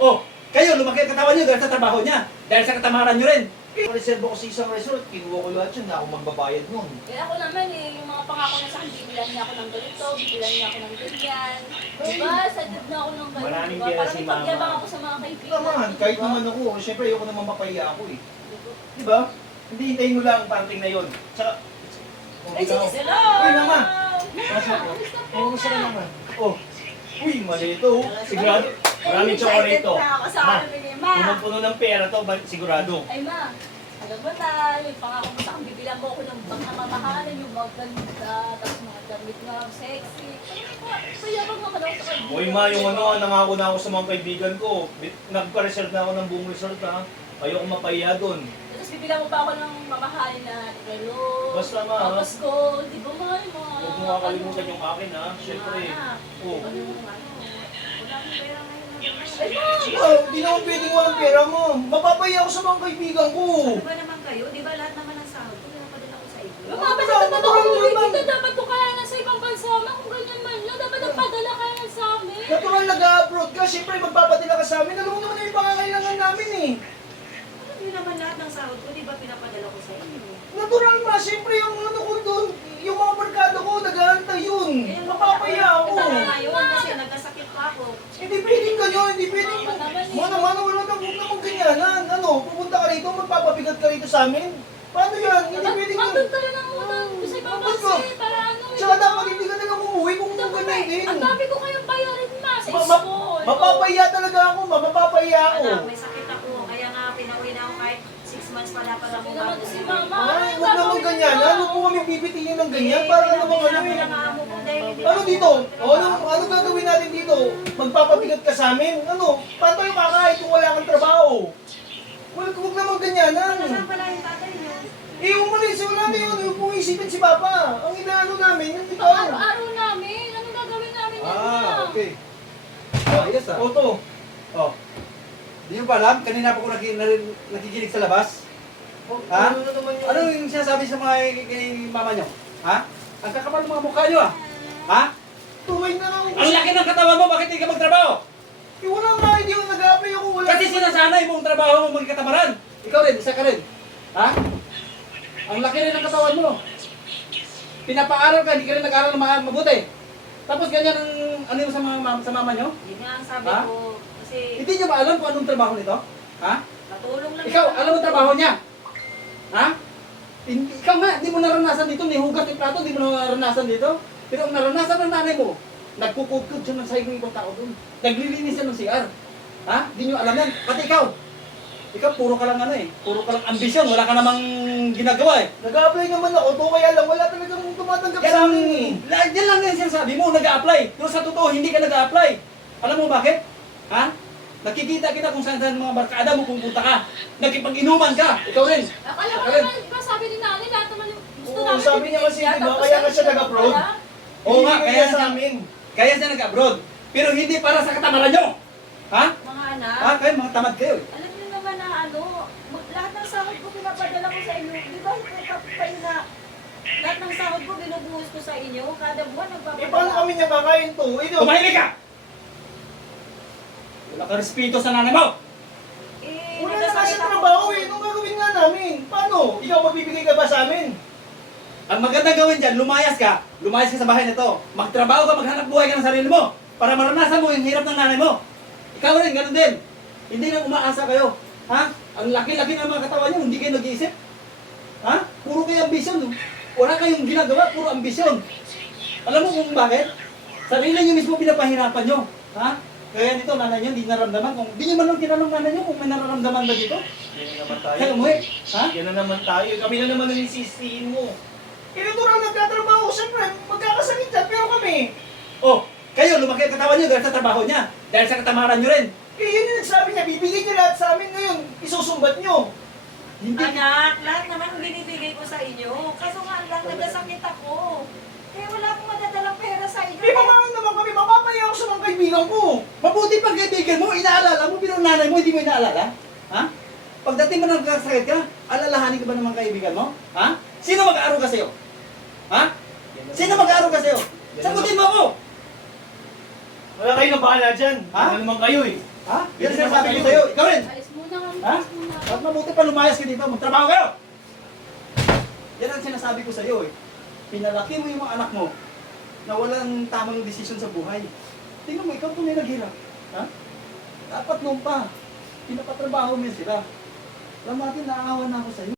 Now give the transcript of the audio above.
Oh, kayo, lumaki ang katawan nyo dahil sa trabaho niya. Dahil sa katamaran nyo rin. Reserve ko sa isang resort, kinuha ko lahat yun, na ako magbabayad nun. Kaya ako naman yung mga pangako na sa akin, bibilan niya ako ng ganito, bibilan niya ako ng ganyan. Diba? Sadad na ako ng ganito, Maraming diba? pera Parang si may mama. pagyabang ako sa mga kaibigan. Naman, kahit naman ako, syempre ayoko naman mapahiya ako eh. Di ba? Hindi hintayin mo lang ang parating na yun. Tsaka, Ay, sige, hello! Uy, mama! Mama, Kumusta ka naman? Oh, uy, mali ito. Sigurado. Maraming chocolate to. Ma, Ma! punong-puno ng pera to, sigurado. Ay, ma! Alam mo na, yung pangako mo sa akin, bibilan mo ako ng mga mamahalan, yung mga ganda, tapos mga damit na sexy. Payabang naman ako sa kaibigan. Uy, ma, yung ano, nangako na ako sa mga kaibigan ko. Nagpa-reserve na ako ng buong resort, ha. Ayoko mapahiya doon. Tapos bibilan mo pa ako ng mamahalin na relo. Basta, ma, ha? Tapos gold, di ba ma? Yung mga... Huwag mo kakalimutan yung akin, ha. Syempre. Oh. Ano yung ano? Wala akong pera ngayon. Ay, di naman pwedeng walang pera mo. Mapapahiya ako sa mga kaibigan ko. Ano ba naman kayo? Di ba lahat naman ng sahod ko pinapadala ko sa inyo? Mama, dapat ako umuwi dito. Dapat ko kaya na sa ibang bansa. Ma, kung ganyan man lang, dapat nagpadala kaya na sa amin. Natural nag-abroad ka, syempre magpapadala ka sa amin. Alam mo naman na yung pangangailangan namin eh. Ano yun naman lahat ng sahod ko, di ba pinapadala ko sa inyo? Natural ma, syempre yung ano ko doon, yung mga barkada ko, nag-aantay yun. Mapapahiya ako. Kaya ngayon kasi nagkasakit pa ako. Hindi pwedeng ganyan, hindi pwedeng. Mana-mana, wala na, huwag naman ganyanan. Ano, pupunta ka rito, magpapabigat ka rito sa amin. Paano yan? Hindi pwedeng yun. Andun tayo ng utang sa ibang bansa eh, para ano eh. Tsaka dapat hindi ka nalang umuwi kung ganyan din. Ang dami ko kayong bayarin ma sa Ma- school. Mapapahiya talaga ako, mapapahiya ako. Anak, may sakit ako. Kaya nga pinauwi na ako kahit 6 months pa dapat ako Sabi naman bago. si mama. Ay, huwag naman ganyan. Ano po kami bibitingin ng ganyan? Para naman ano eh. Ano dito? O ano gagawin natin dito? Magpapabigat ka sa amin? Ano? Paano tayo kakain kung wala kang trabaho? Huwag naman ganyan. Nasaan pala yung tatay niyo? Eh, umalis. Wala na yun. Huwag mong isipin si Papa. Ang inaano namin, yung Ang ikaw. araw-araw namin. Anong gagawin namin yan ma? okay. Ayos ah. Oto. Oh. Di nyo ba alam? Kanina pa ko nakikinig sa labas. Ha? Ano na naman yun? Ano yung sinasabi sa mga kay mama nyo? Ha? Ang kakapal ng mga mukha nyo ah. Ha? Tuwing na lang. Ang laki ng katawan mo, bakit hindi ka magtrabaho? Eh, wala nga. Hindi ako nag-apply ako. Wala. Kasi sinasanay mo ang trabaho mo magkatamaran. Ikaw rin, isa ka rin. Ha? Ang laki rin ng katawan mo. Pinapaaral ka, hindi ka rin nag-aaral na mabuti. Tapos ganyan ang ano yung sa mama nyo? Yun nga ang sabi Ha? ko. Kasi Hindi nyo ba alam kung anong trabaho nito? Ha? natulong lang. Ikaw, alam mo trabaho niya? Ha? Ikaw nga, hindi mo naranasan dito, may hugas ng plato, hindi mo naranasan dito. Pero ang naranasan ng nanay mo, nagkukudkod siya ng sahig ng ibang tao doon. Naglilinis siya ng CR. Ha? Hindi nyo alam yan. Pati ikaw. Ikaw, puro ka lang ano eh. Puro ka lang ambisyon. Wala ka namang ginagawa eh. Nag-apply naman ako. To kaya lang. Wala talagang tumatanggap sa amin eh. Yan lang yung sinasabi mo, nag-a-apply. Pero sa totoo, hindi ka nag-a-apply. Alam mo bakit? Ha? Nakikita kita kung saan mga barkada mo pupunta ka. Nakipag-inuman ka. Ikaw rin. Akala ko Ikaw rin. naman, diba sabi ni nanay, lahat naman yung gusto Oo, namin. sabi niya kasi, bibigyan, diba, tapos kaya nga ano, siya nag-abroad. wala. Oo nga, Hindi kaya sa amin. Kaya siya nag-abroad. Pero hindi para sa katamaran nyo. Ha? Mga anak, Ha? Kayo, mga tamad kayo eh. alam niyo naman na ano, lahat ng sahod ko pinapadala ko sa inyo. Di ba kayo na lahat ng sahod ko binubuhos ko sa inyo? Kada buwan Eh, nagpapadala. paano kami niya kakain to? Eh, no. Tumahimik ka! Wala ka respeto sa nanay mo. Eh, Wala na nagkasakit kasi ako. trabaho eh. Anong gagawin nga namin? Paano? Ikaw magbibigay ka ba sa amin? Ang magandang gawin dyan, lumayas ka sa bahay nito. Magtrabaho ka, maghanap buhay ka ng sarili mo. Para maranasan mo yung hirap ng nanay mo. Ikaw rin, ganun din. Hindi na umaasa kayo. Ha? Ang laki-laki ng mga katawan niyo, hindi kayo nag-iisip. Ha? Puro kayo ambisyon. Wala kayong ginagawa, puro ambisyon. Alam mo kung bakit? Sarili niyo mismo pinapahirapan niyo. Ha? Kaya nito, nanay niyo, hindi naramdaman. Kung hindi niyo man lang tinanong nanay niyo kung may nararamdaman ba dito. Yan na naman tayo. Kaya umuwi. Ha? Yan na naman tayo. Kami na naman ang isisihin mo. Eh, natural nagtatrabaho. Siyempre, magkakasakit yan. Pero kami, Oh, kayo, lumaki ang katawan niyo dahil sa trabaho niya. Dahil sa katamaran niyo rin. eh, yun yung nagsabi niya. Bibigay niya lahat sa amin ngayon. Isusumbat niyo. Hindi. Anak, lahat naman binibigay ko sa inyo. Kaso nga lang, nagkasakit ako. Kaya wala akong madadalang pera sa inyo. Eh, pamangan naman kami. Mapapaya ako sa mga kaibigan ko. Mabuti pang kaibigan mo, inaalala mo, pero nanay mo, hindi mo inaalala? Ha? Pagdating mo nagkasakit ka, alalahanin ka ba ng mga kaibigan mo? Ha? Sino mag-aaral ka sa'yo? Ha? Sino mag-aaral ka sa'yo? Sagutin mo ako! Wala kayo na bahala dyan. Ha? Ano naman kayo eh. Ha? Yan ang sinasabi ko sa'yo. Ikaw rin. Alis muna kami. Ha? Alis muna ako. At mabuti pa lumayas ka dito. Magtrabaho kayo! Yan ang sinasabi ko sa'yo eh. Pinalaki mo yung mga anak mo na walang tamang desisyon sa buhay. Tingnan mo, ikaw tunay naghirap. Ha? Dapat nung pa, pinapatrabaho mo yun sila. Alam natin, naaawa na ako sa'yo.